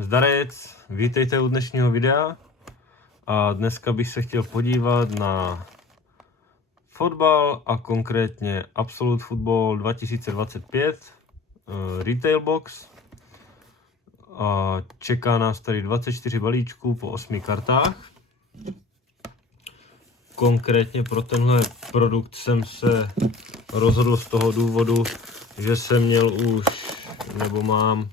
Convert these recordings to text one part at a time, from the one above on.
Zdarec, vítejte u dnešního videa a dneska bych se chtěl podívat na fotbal a konkrétně Absolute Football 2025 Retail Box. A čeká nás tady 24 balíčků po 8 kartách. Konkrétně pro tenhle produkt jsem se rozhodl z toho důvodu, že jsem měl už, nebo mám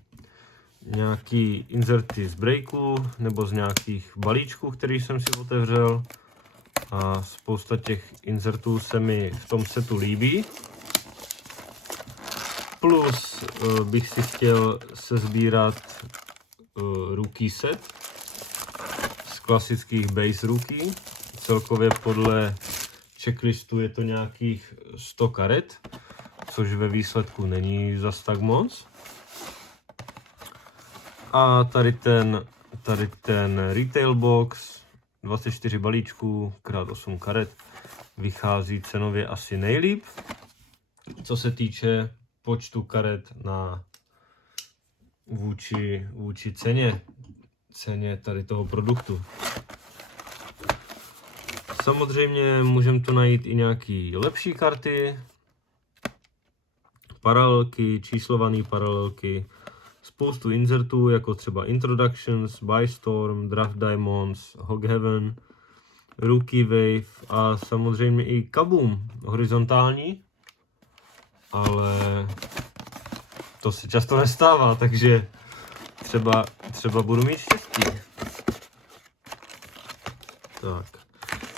nějaký inzerty z breaku nebo z nějakých balíčků, který jsem si otevřel, a spousta těch inzertů se mi v tom setu líbí. Plus bych si chtěl sesbírat rookie set z klasických base rookie. Celkově podle checklistu je to nějakých 100 karet, což ve výsledku není zas tak moc. A tady ten retail box 24 balíčků krát 8 karet vychází cenově asi nejlíp, co se týče počtu karet na vůči ceně tady toho produktu. Samozřejmě můžeme tu najít i nějaký lepší karty, paralelky, číslované paralelky, spoustu inzertů, jako třeba Introductions, Buy Storm, Draft Diamonds, Hog Heaven, Rookie Wave a samozřejmě i Kaboom horizontální, ale to se často nestává, takže třeba budu mít štěstí. Tak,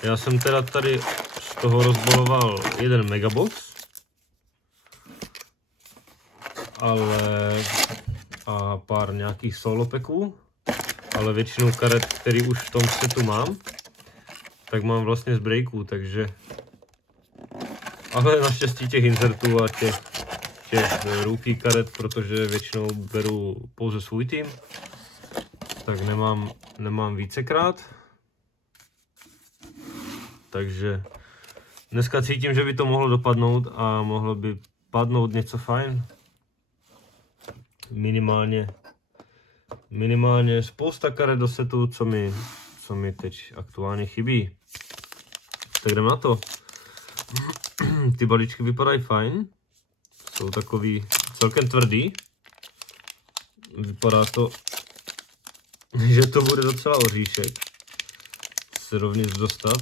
já jsem teda tady z toho rozbaloval jeden megabox, a pár nějakých solo packů, ale většinu karet, který už v tom setu mám, tak mám vlastně z breaků, takže ale naštěstí těch insertů a těch rookie karet, protože většinou beru pouze svůj tým, tak nemám vícekrát. Takže dneska cítím, že by to mohlo dopadnout a mohlo by padnout něco fajn. Minimálně spousta karet do setu, co mi teď aktuálně chybí. Tak jdem na to. Ty balíčky vypadají fajn. Jsou takový celkem tvrdý. Vypadá to, že to bude docela oříšek se rovněž dostat.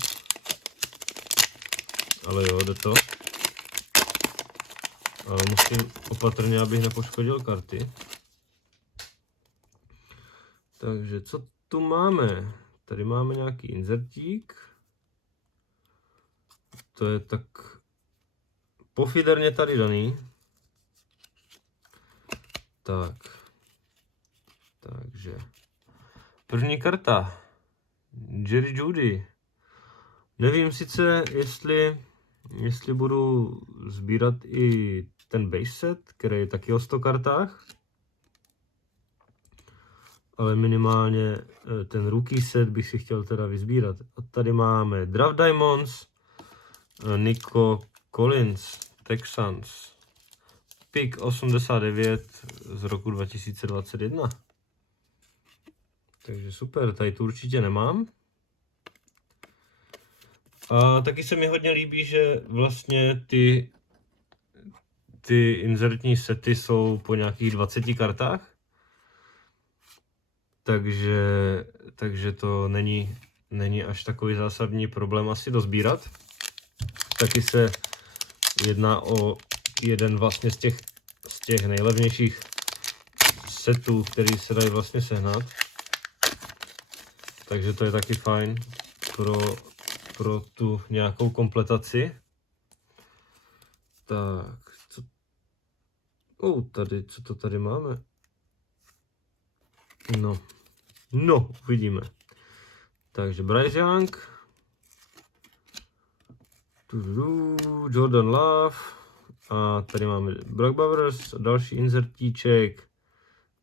Ale jo, jde to. Ale musím opatrně, abych nepoškodil karty. Takže co tu máme? Tady máme nějaký inzertík. To je tak pofiderně tady daný. Takže první karta. Jerry Jeudy. Nevím sice, jestli budu sbírat i ten base set, který je taky o 100 kartách, ale minimálně ten rookie set bych si chtěl teda vysbírat. A tady máme Draft Diamonds, Nico Collins, Texans, pick 89 z roku 2021. Takže super, tady to určitě nemám. A taky se mi hodně líbí, že vlastně ty inzertní sety jsou po nějakých 20 kartách. Takže to není až takový zásadní problém asi dozbírat. Taky se jedná o jeden vlastně z těch nejlevnějších setů, který se dají vlastně sehnat. Takže to je taky fajn pro tu nějakou kompletaci. Tak, co to tady máme? No, uvidíme. Takže Bryce Young, Jordan Love, a tady máme Brock Bowers, další insertíček,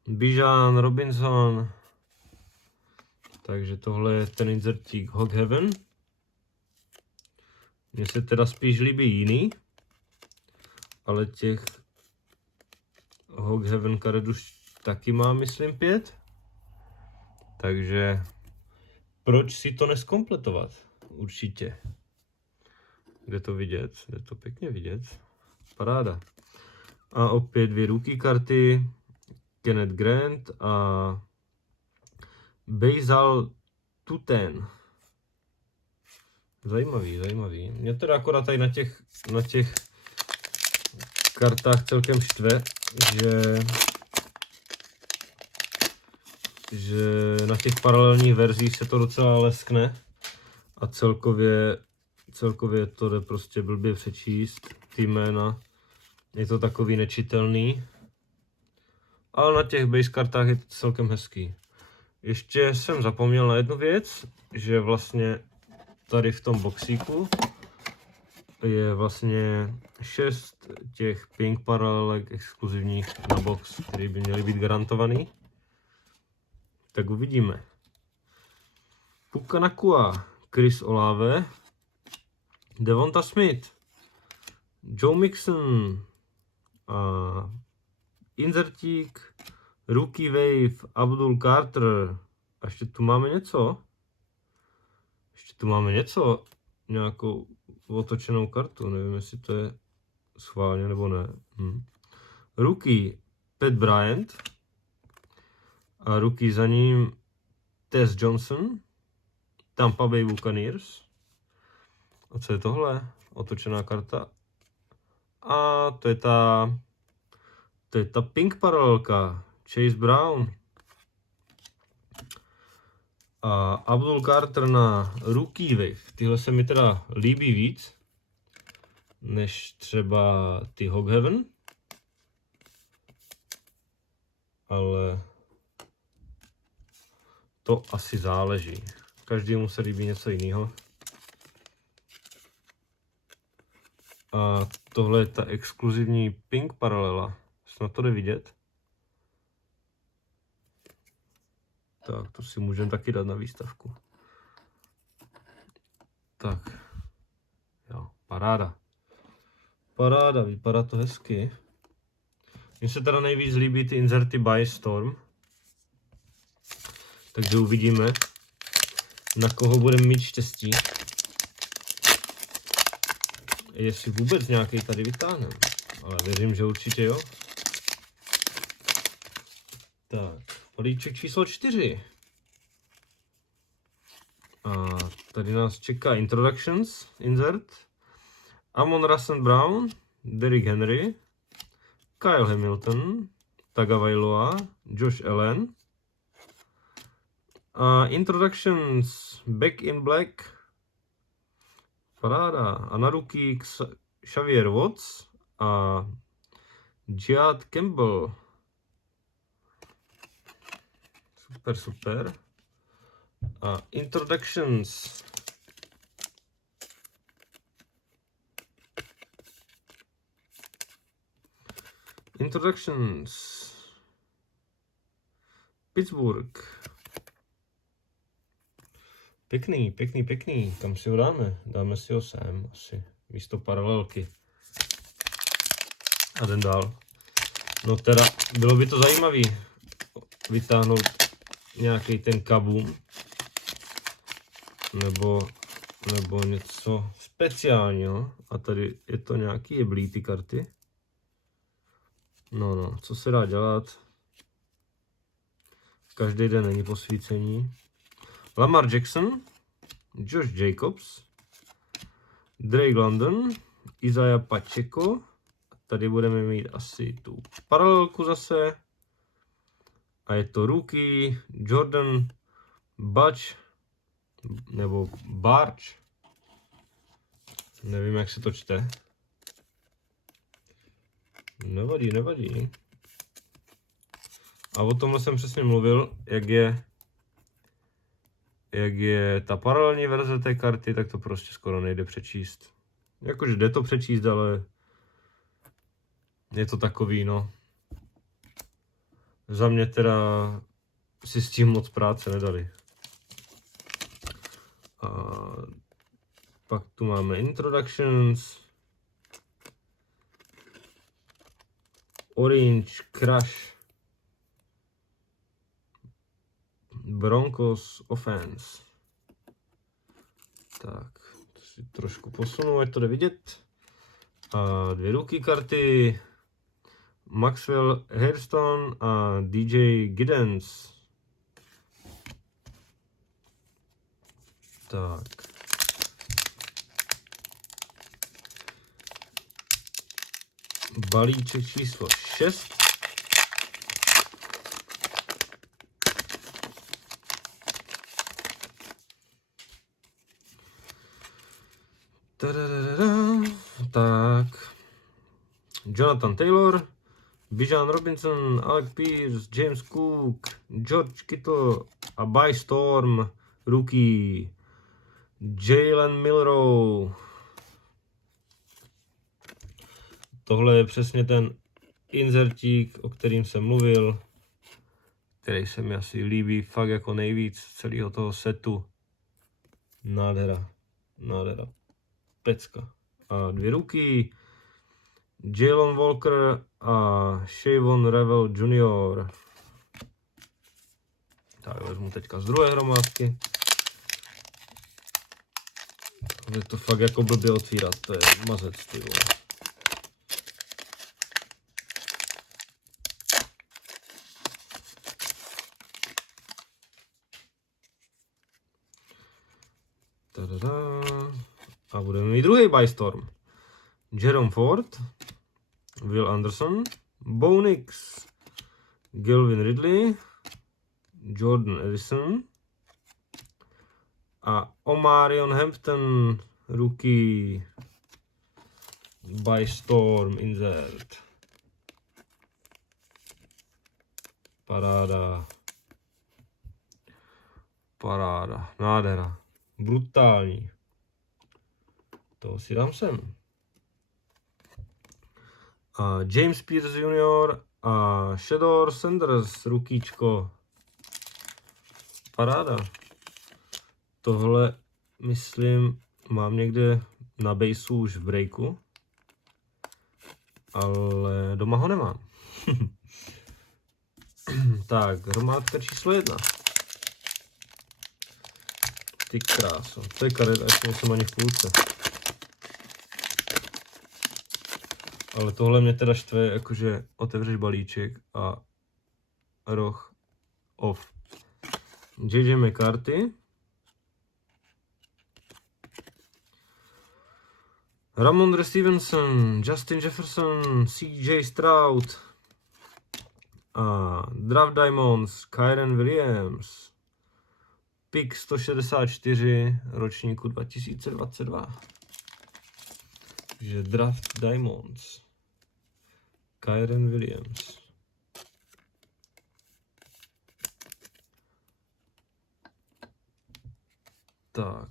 Bijan Robinson. Takže tohle je ten insertík Hog Heaven. Mně se teda spíš líbí jiný, ale těch Hog Heaven karet už taky mám, myslím, 5. Takže proč si to neskompletovat? Určitě. Kde to vidět? Jde to pěkně vidět. Paráda. A opět 2 rookie karty. Kenneth Grant a Basil Tuten. Zajímavý. Mě teda akorát tady na těch kartách celkem štve, že na těch paralelních verzích se to docela leskne a celkově to jde prostě blbě přečíst, ty jména. Je to takový nečitelný, ale na těch base kartách je to celkem hezký. Ještě jsem zapomněl na jednu věc, že vlastně tady v tom boxíku je vlastně 6 těch pink paralelek exkluzivních na box, které by měly být garantovaný. Tak uvidíme. Puka Nakua, Chris Olave, Devonta Smith, Joe Mixon a inzertík, Rookie Wave, Abdul Carter. A ještě tu máme něco. Nějakou otočenou kartu. Nevím, jestli to je schválně nebo ne. Rookie Pat Bryant. A rookie za ním Tess Johnson. Tampa Bay Buccaneers. A co je tohle? Otočená karta. A to je ta pink paralelka. Chase Brown. A Abdul Carter na Rookie Wave. Tyhle se mi teda líbí víc než třeba ty Hogheaven. Ale to asi záleží. Každému se líbí něco jiného. A tohle je ta exkluzivní pink paralela. Snad to jde vidět. Tak, to si můžeme taky dát na výstavku. Tak. Jo, paráda. Vypadá to hezky. Mně se teda nejvíc líbí ty inserty by Storm. Takže uvidíme, na koho budeme mít štěstí. Jestli vůbec nějaký tady vytáhneme. Ale věřím, že určitě jo. Tak, políček číslo 4. A tady nás čeká Introductions, insert. Amon-Ra St. Brown, Derrick Henry, Kyle Hamilton, Tagovailoa, Josh Allen. A Introductions, Back in Black. Paráda. A na ruky Xavier Watts a Giad Campbell. Super. A Introductions. Pittsburgh. Pěkný. Kam si ho dáme? Dáme si ho sem asi. Místo paralelky. A jdem dál. No teda, bylo by to zajímavý vytáhnout nějaký ten Kaboom. Nebo něco speciálního. A tady je to nějaký jeblý ty karty. No, co se dá dělat? Každý den není posvícení. Lamar Jackson, Josh Jacobs, Drake London, Isaiah Pacheco. Tady budeme mít asi tu paralelku zase. A je to rookie Jordan Batch nebo Barch. Nevím, jak se to čte. Nevadí. A o tomhle jsem přesně mluvil, jak je ta paralelní verze té karty, tak to prostě skoro nejde přečíst. Jakože jde to přečíst, ale je to takový, no. Za mě teda si s tím moc práce nedali. A pak tu máme Introductions, Orange Crush, Broncos offense. Tak, to si trošku posunu, ať to jde vidět. A 2 rookie karty. Maxwell Hairston a DJ Giddens. Tak. Balíček číslo 6. Tak. Jonathan Taylor, Bijan Robinson, Alec Pierce, James Cook, George Kittle a by Storm rookie Jalen Milrow. Tohle je přesně ten inzertík, o kterým jsem mluvil, který se mi asi líbí fakt jako nejvíc z celého toho setu. Nádhera, nádhera, pecka. A 2 rookie, Jalen Walker a Shavon Revel Jr. Tak vezmu teďka z druhé hromádky. Je to fakt jako blbě otvírat, to je mazec, ty vole. Tadada. A budeme mít druhý by Storm. Jerome Ford, Will Anderson, Bo Nix, Gelvin Ridley, Jordan Edison a Omarion Hampton rookie by Storm insert. Paráda. Paráda. Nádhera. Brutální. To si dám sem. A James Pierce Jr. a Shedeur Sanders, rukíčko. Paráda. Tohle, myslím, mám někde na baseu už v breaku, ale doma ho nemám. Tak, hromádka číslo 1. Ty kráso, to je karet, až nejsem ani v půlce. Ale tohle mě teda štve, jakože otevřeš balíček a roh off. JJ McCarthy, Ramondre Stevenson, Justin Jefferson, CJ Stroud a Draft Diamonds, Kyren Williams, pick 164 ročníku 2022. Takže Draft Diamonds, Kyren Williams. Tak.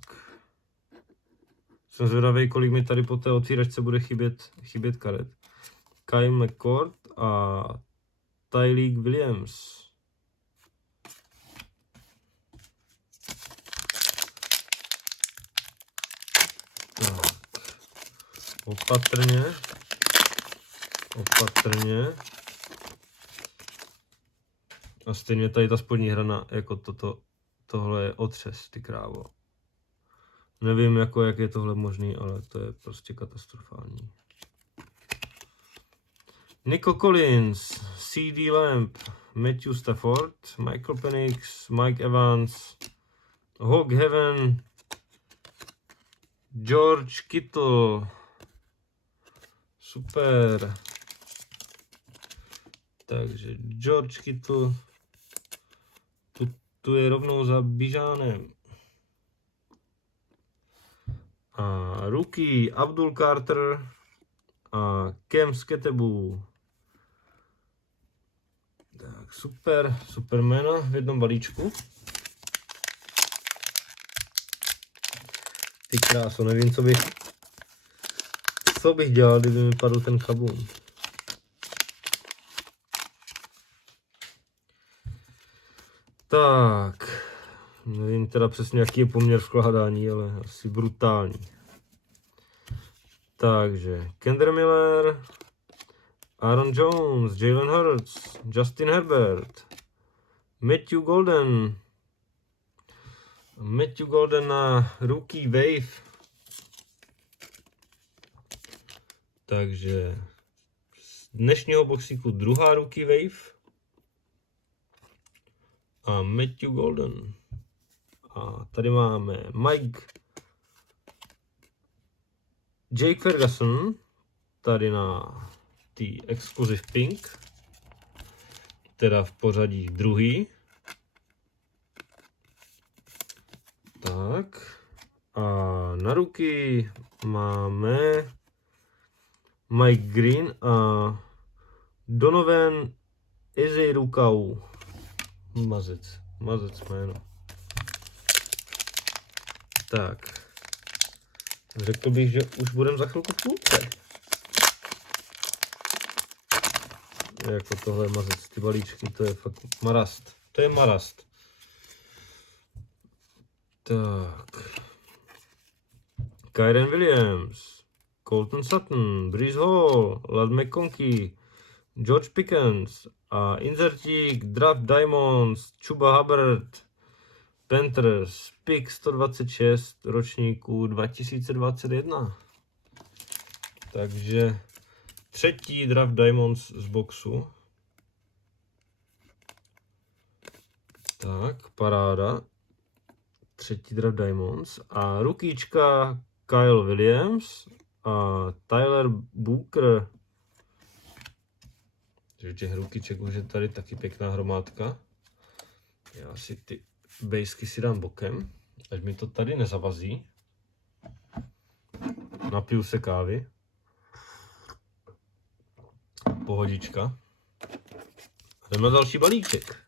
Jsem zvědavý, kolik mi tady po té otvíračce bude chybět karet. Kyle McCord a Tyreek Williams. Tak. Opatrně. Opatrně. A stejně tady ta spodní hrana, jako tohle je otřes, ty krávo. Nevím, jak je tohle možný, ale to je prostě katastrofální. Nico Collins, CD Lamb, Matthew Stafford, Michael Penix, Mike Evans, Hog Heaven, George Kittle. Super. Takže George Kittle tu je rovnou za Bijanem. A rookie Abdul Carter a Cam Skatebu. Tak super, super jména v jednom balíčku. Ty kráso, nevím, co bych dělal, kdyby mi padl ten kabum. Tak, nevím teda přesně, jaký je poměr vkládání, ale asi brutální. Takže Kendre Miller, Aaron Jones, Jalen Hurts, Justin Herbert, Matthew Golden, Matthew Golden na Rookie Wave. Takže z dnešního boxíku druhá Rookie Wave. A Matthew Golden. A tady máme Jake Ferguson. Tady na tý Exclusive Pink. Teda v pořadí druhý. Tak. A na ruky máme Mike Green a Donovan Ezerukau. Mazec jméno. Tak. Řekl bych, že už budeme za chvilku v půlce. Jako tohle mazec, ty balíčky, to je fakt marast. To je marast. Tak. Kyren Williams, Colton Sutton, Breece Hall, Ladd McConkey, George Pickens a inzertík Draft Diamonds, Chuba Hubbard, Panthers, pick 126 ročníku 2021. Takže třetí Draft Diamonds z boxu. Tak, paráda. Třetí Draft Diamonds. A rukíčka Kyle Williams a Tyler Booker. Takže těch rukiček už je tady taky pěkná hromádka. Já si ty bejsky si dám bokem, ať mi to tady nezavazí. Napiju se kávy. Pohodička. Jdeme na další balíček.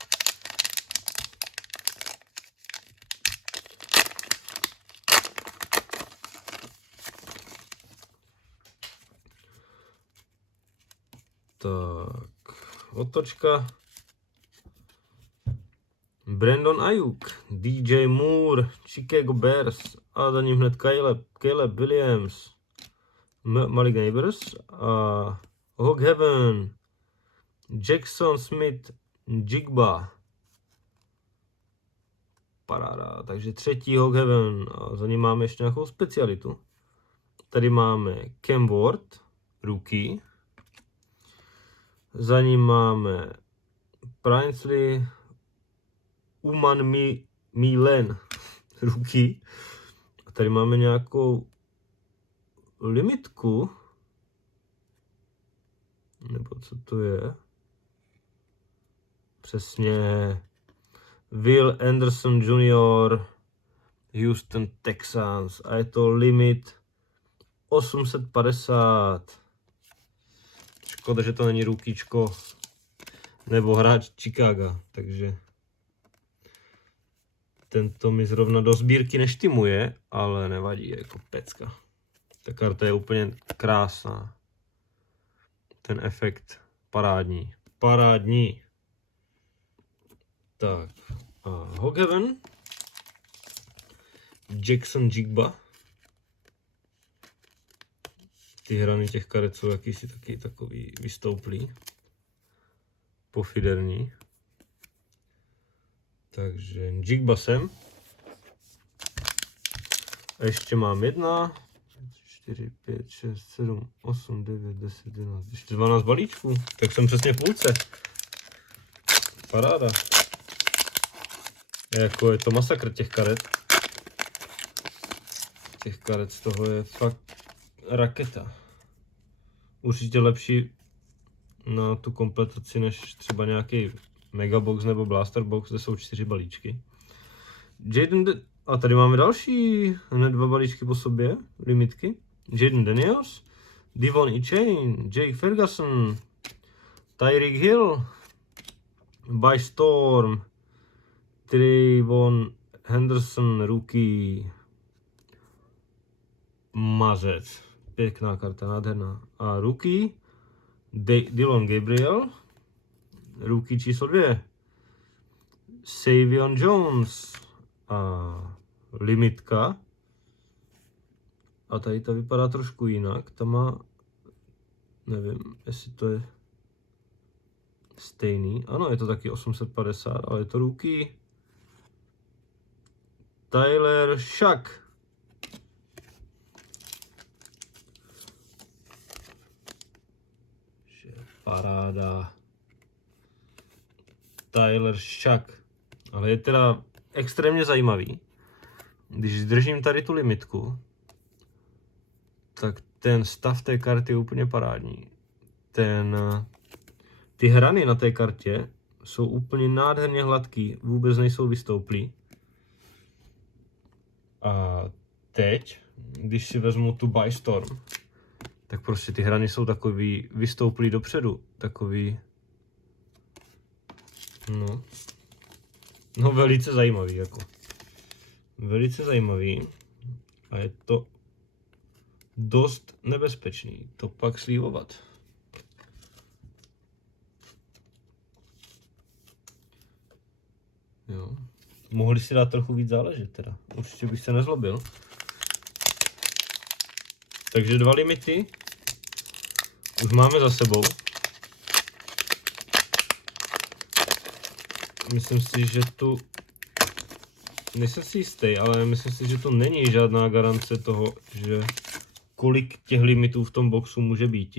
Tak, otočka. Brandon Ayuk, DJ Moore, Chicago Bears a za ním hned Caleb Williams, Malik Neighbors a Hog Heaven, Jackson Smith, Jigba. Paráda, takže třetí Hog Heaven a za ním máme ještě nějakou specialitu. Tady máme Cam Ward, rookie. Za ním máme Princely Uman Milen, rookie. A tady máme nějakou limitku. Nebo co to je? Přesně. Will Anderson Jr. Houston Texans. A je to limit 850. Škoda, že to není rukíčko nebo hráč Chicaga, takže tento mi zrovna do sbírky neštimuje, ale nevadí, jako pecka. Ta karta je úplně krásná. Ten efekt parádní. Parádní. Tak a Hog Heaven, Jackson Jigba. Ty hrany těch karet jsou jakýsi taky takový vystouplý. Pofiderní. Takže Jigba sem. A ještě mám 1, 4, 5, 6, 7, 8, 9, 10, 11, ještě 12 balíčků. Tak jsem přesně v půlce. Paráda. Jako je to masakr těch karet. Těch karet z toho je fakt raketa. Určitě lepší na tu kompletaci než třeba nějaký Megabox nebo Blaster Box, kde jsou 4 balíčky. A tady máme další, hned 2 balíčky po sobě, limitky. Jaden Daniels, Devon Achane, Jake Ferguson, Tyreek Hill, By Storm, Trayvon Henderson, rookie. Mazec. Pěkná karta, nádherná. A rookie Dylan Gabriel, rookie číslo 2. Savion Jones a limitka. A tady ta vypadá trošku jinak. Ta má, nevím, jestli to je stejný. Ano, je to taky 850, ale je to rookie. Tyler Shack. Paráda. Tyler Shack. Ale je teda extrémně zajímavý. Když držím tady tu limitku, tak ten stav té karty je úplně parádní. Ty hrany na té kartě jsou úplně nádherně hladký, vůbec nejsou vystouplý. A teď, když si vezmu tu By Storm, tak prostě ty hrany jsou takový vystouplý dopředu, takový, no velice zajímavý jako. Velice zajímavý a je to dost nebezpečný to pak slívovat. Jo. Mohli si dát trochu víc záležet teda, určitě bych se nezlobil. Takže 2 limity už máme za sebou. Myslím si, že tu, nejsem si jistý, ale myslím si, že to není žádná garance toho, že kolik těch limitů v tom boxu může být.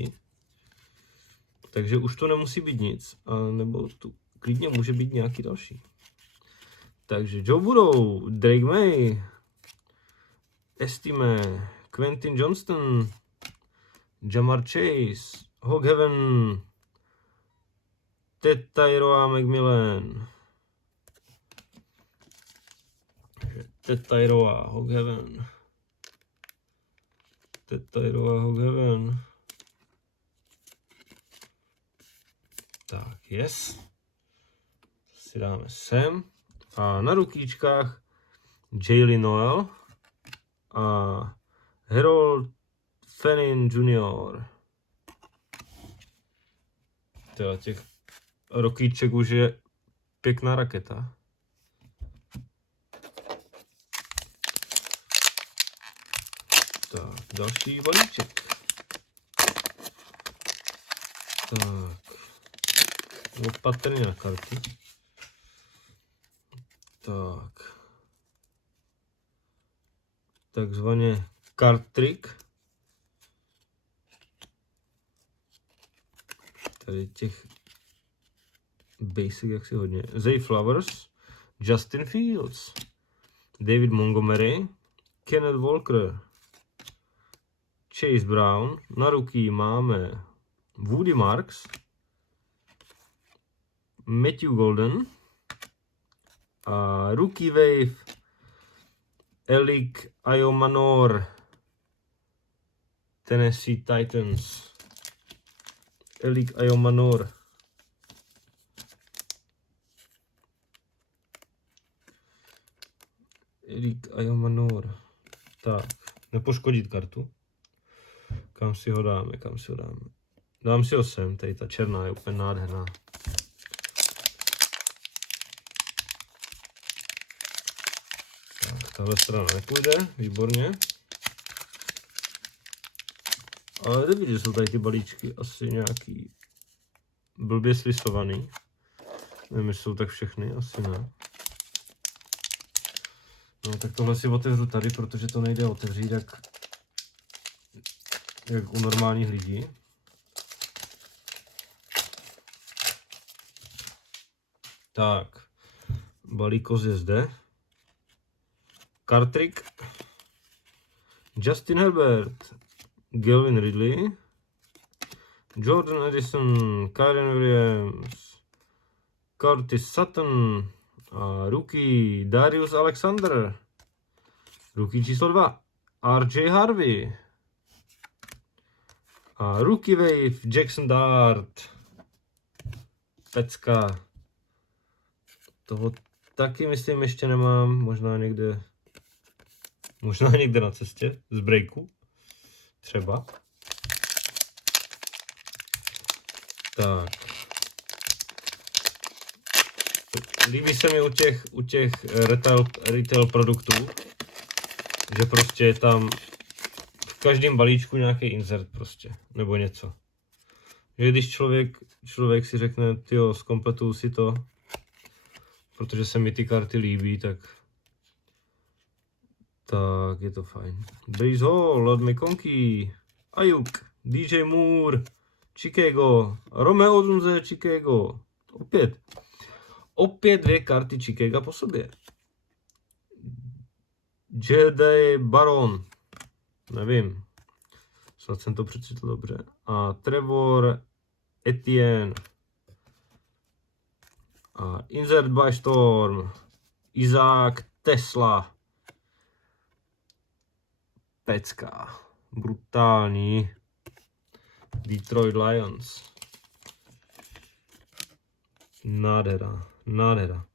Takže už to nemusí být nic, nebo tu klidně může být nějaký další. Takže Joe Burrow, Drake May, Estime, Quentin Johnston, Jamar Chase, Hog Heaven, Ted Tyroa McMillan, Ted Tyroa, Hog Heaven, Ted Tyroa, Hog Heaven. Tak, yes. To si dáme sem. A na rukičkách Jaylen Noel a Harold Fannin Jr. Teda těch rukiček už je pěkná raketa. Tak, další balíček. Tak, opatrně na karty. Tak. Takzvaně card trick. Tady těch basic jaksi hodně. Zay Flowers, Justin Fields, David Montgomery, Kenneth Walker, Chase Brown. Na ruky máme Woody Marks, Matthew Golden a Rookie Wave Elik Ayomanor, Tennessee Titans. Elik Ayomanor. Elik Ayomanor. Tak, nepoškodit kartu. Kam si ho dáme, kam si ho dáme? Dám si ho sem, tady ta černá je úplně nádherná. Tak, tahle strana nepůjde, výborně. Ale nevidíš, že jsou tady ty balíčky asi nějaký blbě slisovaný. Nevím, jestli jsou tak všechny, asi ne. No tak tohle si otevřu tady, protože to nejde otevřít jak u normálních lidí. Tak, balíkos je zde. Card trick. Justin Herbert, Calvin Ridley, Jordan Addison, Kyren Williams, Curtis Sutton a rookie Darius Alexander. Rookie číslo 2 RJ Harvey. A Rookie Wave Jackson Dart. Pecka. Toho taky myslím ještě nemám, možná někde na cestě z breaku. Třeba. Tak. Líbí se mi u těch retail produktů, že prostě je tam v každém balíčku nějaký insert prostě, nebo něco. Že když člověk si řekne, tyjo, zkompletuju si to, protože se mi ty karty líbí, tak Tak, je to fajn. Breeze Hall, Lord McConkey, Ayuk, DJ Moore, Chicago, Romeo Odunze, Chicago. Opět 2 karty Chicago po sobě. J.D. Baron, nevím, snad jsem to přečetl dobře. A Trevor Etienne. A Insert by Storm, Isaac Tesla. Pecka. Brutální. Detroit Lions. Nádhera.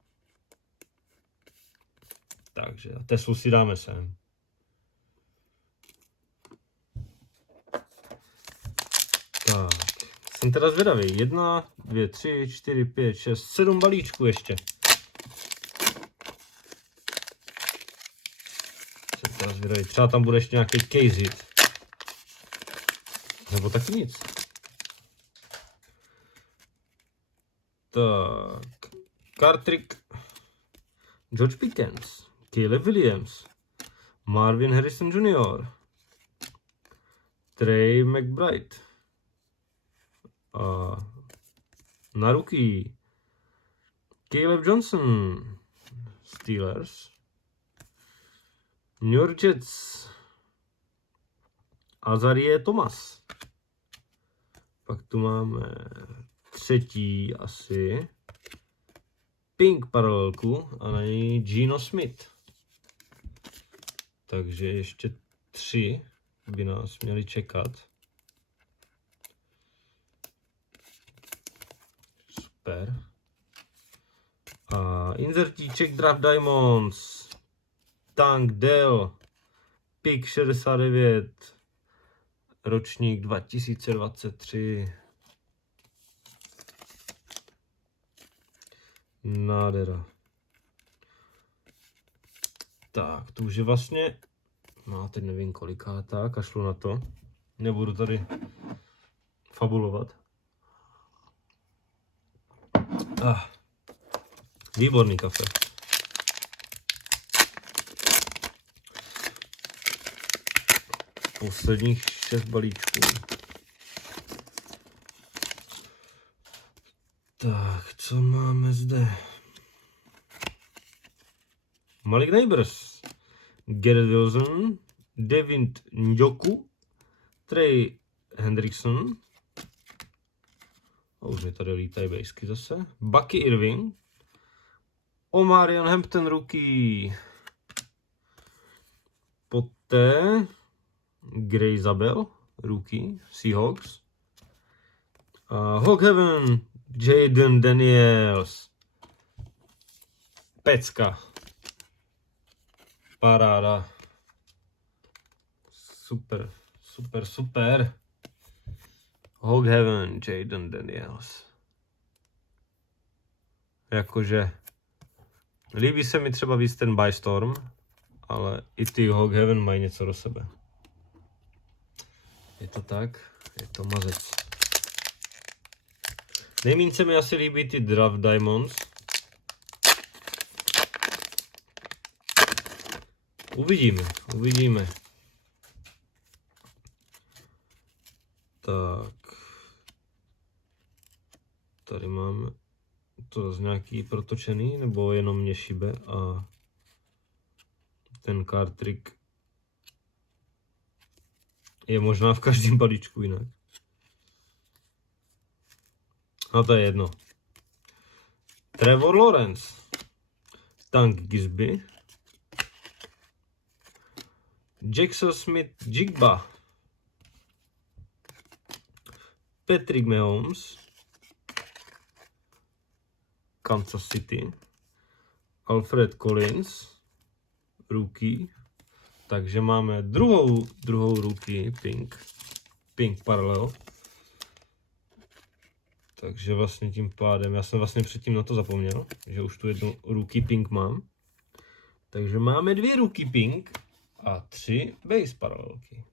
Takže Teslu si dáme sem. Tak. Jsem teda zvědavý. 1, 2, 3, 4, 5, 6, 7 balíčků ještě. Jsem teda zvědavý. Třeba tam bude ještě nějaký case hit. Nebo taky nic. Tak. Card trick. George Pickens. Caleb Williams. Marvin Harrison Jr. Trey McBride. A na rookie Caleb Johnson, Steelers, New York Jets, Azarie Thomas. Pak tu máme třetí asi pink paralelku a na ní Geno Smith. Takže ještě 3 by nás měli čekat. Super. A insertíček Draft Diamonds. Tank Dell. Pick 69. Ročník 2023. Nádhera. Tak, to už je vlastně, no teď nevím kolikátá, kašlu na to. Nebudu tady fabulovat. Výborný kafe. Posledních 6 balíčků. Tak, co máme zde? Malik Neighbors, Garrett Wilson, David Njoku, Trey Hendrickson, a už mi tady lítají bejsky zase, Bucky Irving, Omarion Hampton rookie, poté Gray Zabel rookie, Seahawks, a Hog Heaven, Jaden Daniels, pecka. Paráda. Super. Hog Heaven, Jaden Daniels. Jakože líbí se mi třeba víc ten By Storm, ale i ty Hog Heaven mají něco do sebe. Je to tak? Je to mazec. Nejméně se mi asi líbí ty Draft Diamonds. Uvidíme. Tak. Tady máme to z nějaký protočený, nebo jenom mě šibe a ten card trick je možná v každém balíčku jinak. No to je jedno. Trevor Lawrence, Tank Gisby, Jackson Smith-Jigba, Patrick Mahomes, Kansas City, Alfred Collins, rookie, takže máme druhou rookie pink parallel. Takže vlastně tím pádem, já jsem vlastně předtím na to zapomněl, že už tu jednu rookie pink mám. Takže máme 2 rookie pink a 3 base paralelky.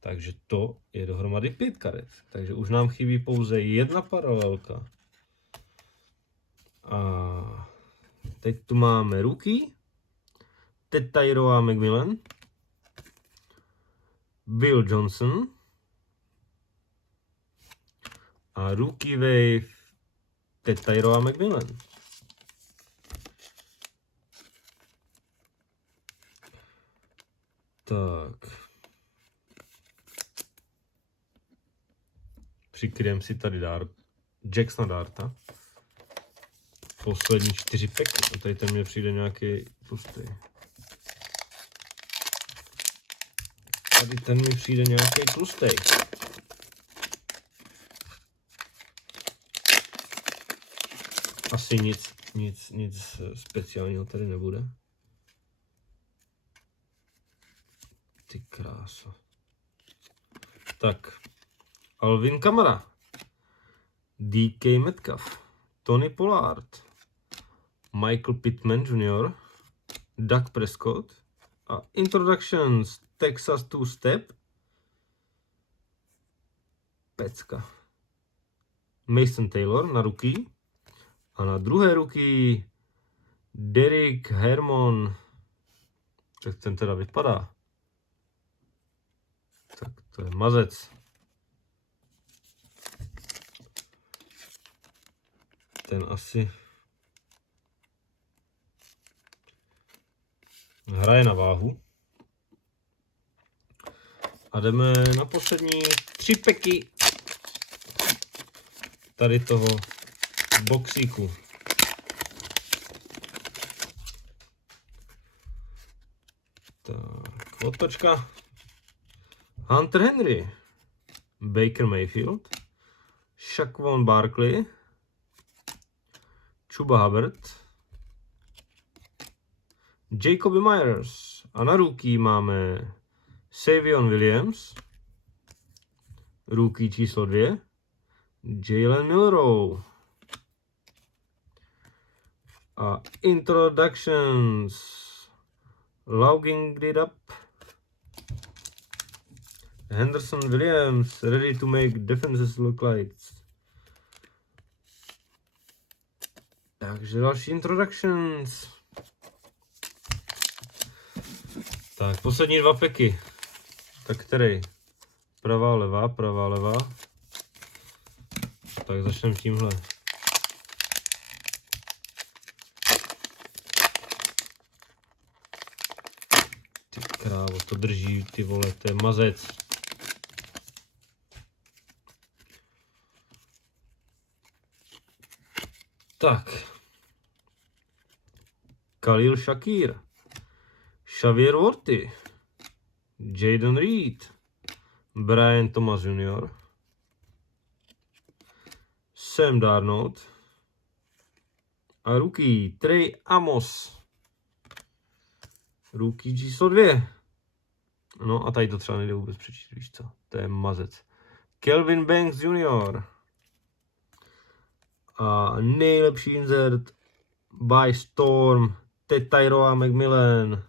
Takže to je dohromady 5 karet. Takže už nám chybí pouze 1 paralelka. A teď tu máme rookie, Tejrova McMillan, Will Johnson a Rookie Wave Tejrova McMillan. Tak. Přikryjem si tady Jacksona Darta. Poslední 4 peky. A tady ten mě přijde nějaký tlustý. Tady ten mi přijde nějaký tlustý. Asi nic speciálního tady nebude. Ty kráso. Tak. Alvin Kamara. DK Metcalf. Tony Pollard. Michael Pittman Jr. Dak Prescott. A Introductions Texas Two Step. Pecka. Mason Taylor na rookie. A na druhé rookie Derrick Herman. Tak ten teda vypadá. Tak to je mazec. Ten asi hraje na váhu. A jdeme na poslední 3 peky tady toho boxíku. Tak, otočka. Hunter Henry, Baker Mayfield, Saquon Barkley, Chuba Hubbard, Jacoby Myers a na rookie máme Savion Williams, rookie číslo 2, Jalen Milrow a Introductions Logging It Up, Henderson Williams, ready to make defenses look like. Takže další Introductions. Tak, poslední 2 peky. Tak který? Pravá, levá, pravá, levá. Tak začneme tímhle. Ty krávo, to drží, ty vole, to je mazec. Tak. Khalil Shakir, Xavier Worthy, Jaden Reed, Brian Thomas Jr., Sam Darnold a rookie Trey Amos. Rookie číslo 2. No a tady to třeba nejde vůbec přečíst, víš co? To je mazec. Kelvin Banks Jr. A nejlepší insert by Storm Tejrova McMillan.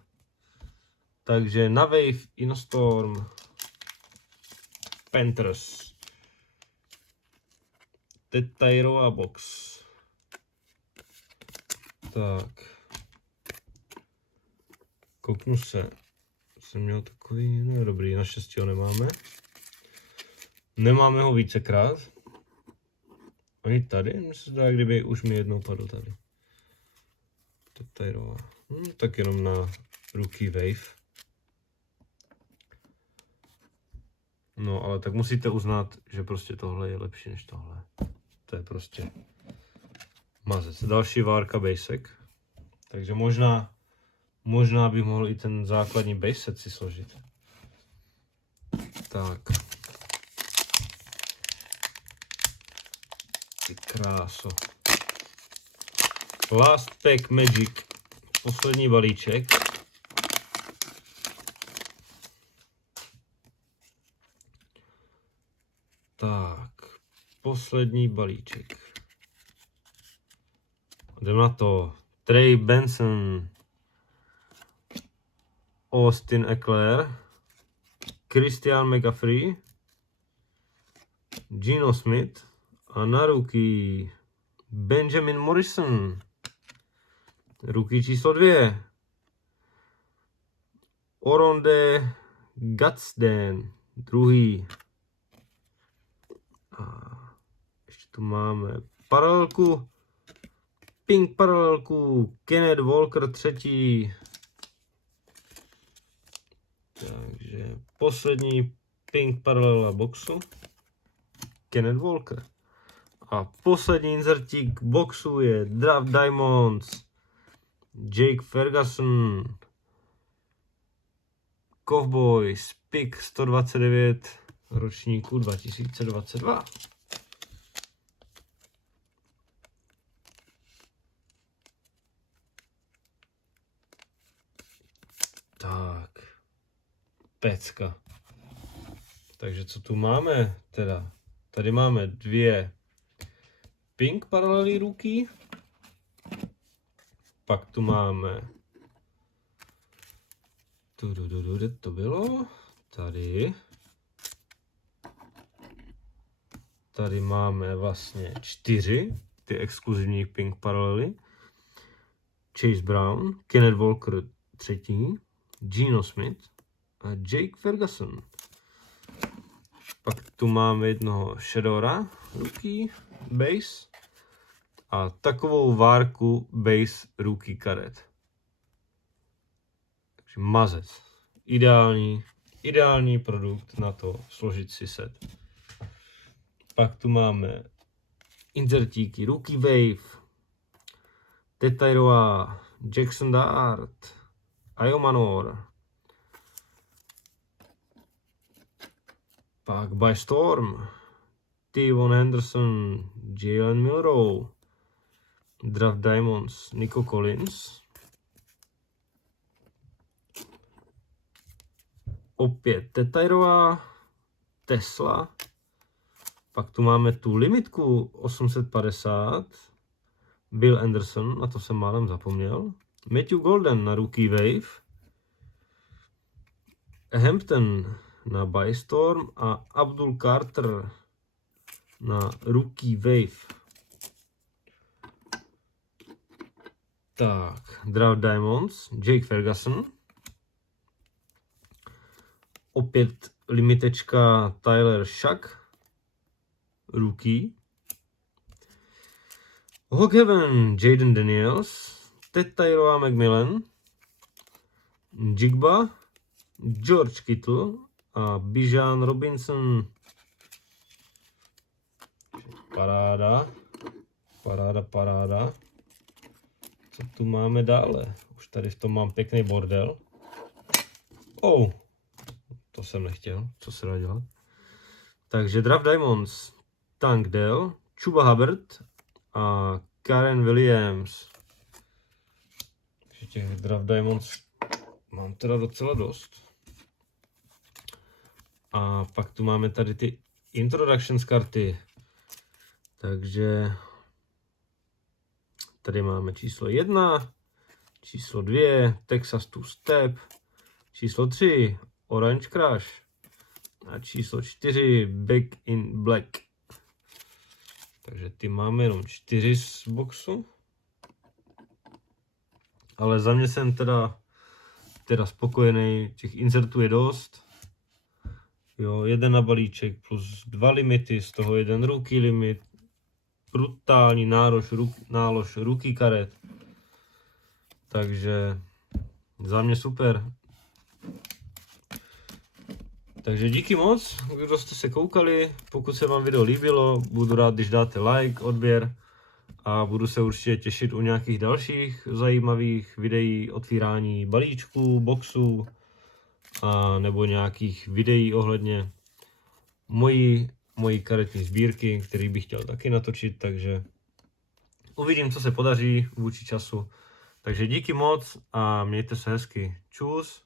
Takže na Wave i na Storm Panthers. Tejrova box. Tak. Kouknu se. Jsem měl takový, no dobrý, naštěstí ho nemáme. Nemáme ho vícekrát. Ani tady, mi se zdá, kdyby už mi jednou padl tady. Tejrova. Tak jenom na rookie Wave. No, ale tak musíte uznat, že prostě tohle je lepší než tohle. To je prostě mazec. Další várka basic. Takže možná bych mohl i ten základní base set si složit. Tak. Ty kráso. Last pack Magic. Poslední balíček. Tak. Poslední balíček. Jdem na to. Trey Benson. Austin Eckler. Christian McCaffrey. Geno Smith. A na rookie Benjamin Morrison. Rookie číslo 2. Oronde Gatsden, druhý. A ještě tu máme paralelku, pink paralelku, Kenneth Walker, třetí. Takže poslední pink paralela boxu, Kenneth Walker. A poslední inzertík boxu je Draft Diamonds, Jake Ferguson, Cowboys, pick 129 ročníku 2022. Tak, pecka. Takže co tu máme teda? Tady máme dvě pink paralelní ruky. Pak tu máme, kde to bylo? Tady. Tady máme vlastně 4 ty exkluzivní pink paralely. Chase Brown, Kenneth Walker třetí, Geno Smith a Jake Ferguson. Pak tu máme jednoho Shadora, rookie, base. A takovou várku base rookie karet. Takže mazec. Ideální produkt na to složit si set. Pak tu máme inzertíky Rookie Wave, Tetairoa, Jackson Dart, Ayomanor. Pak By Storm, T.Von Anderson, Jalen Milrow, Draft Diamonds, Nico Collins. Opět Tetairoa, Tesla. Pak tu máme tu limitku 850. Bill Anderson, na to jsem málem zapomněl. Matthew Golden na Rookie Wave. Hampton na By Storm a Abdul Carter na Rookie Wave. Tak, Draft Diamonds, Jake Ferguson. Opět limitečka Tyler Shack, rookie. Hogheaven, Jaden Daniels, Tetairoa McMillan, Jigba, George Kittle a Bijan Robinson. Paráda. Co tu máme dále? Už tady v tom mám pěkný bordel. To jsem nechtěl, co se dá dělat. Takže Draft Diamonds, Tank Dell, Chuba Hubbard a Karen Williams. Takže těch Draft Diamonds mám teda docela dost. A pak tu máme tady ty Introductions karty. Takže tady máme číslo 1, číslo 2, Texas Two Step, číslo 3, Orange Crush a číslo 4, Back in Black. Takže ty máme jenom 4 z boxu. Ale za mě jsem teda spokojený, těch insertů je dost. Jo, jeden na balíček plus 2 limity, z toho jeden rookie limit. Brutální nálož rookie karet. Takže za mě super. Takže díky moc, kdo jste se koukali. Pokud se vám video líbilo, budu rád, když dáte like, odběr. A budu se určitě těšit u nějakých dalších zajímavých videí, otvírání balíčků, boxů. A nebo nějakých videí ohledně mojí karetní sbírky, který bych chtěl taky natočit, takže uvidím, co se podaří vůči času. Takže díky moc a mějte se hezky. Čus.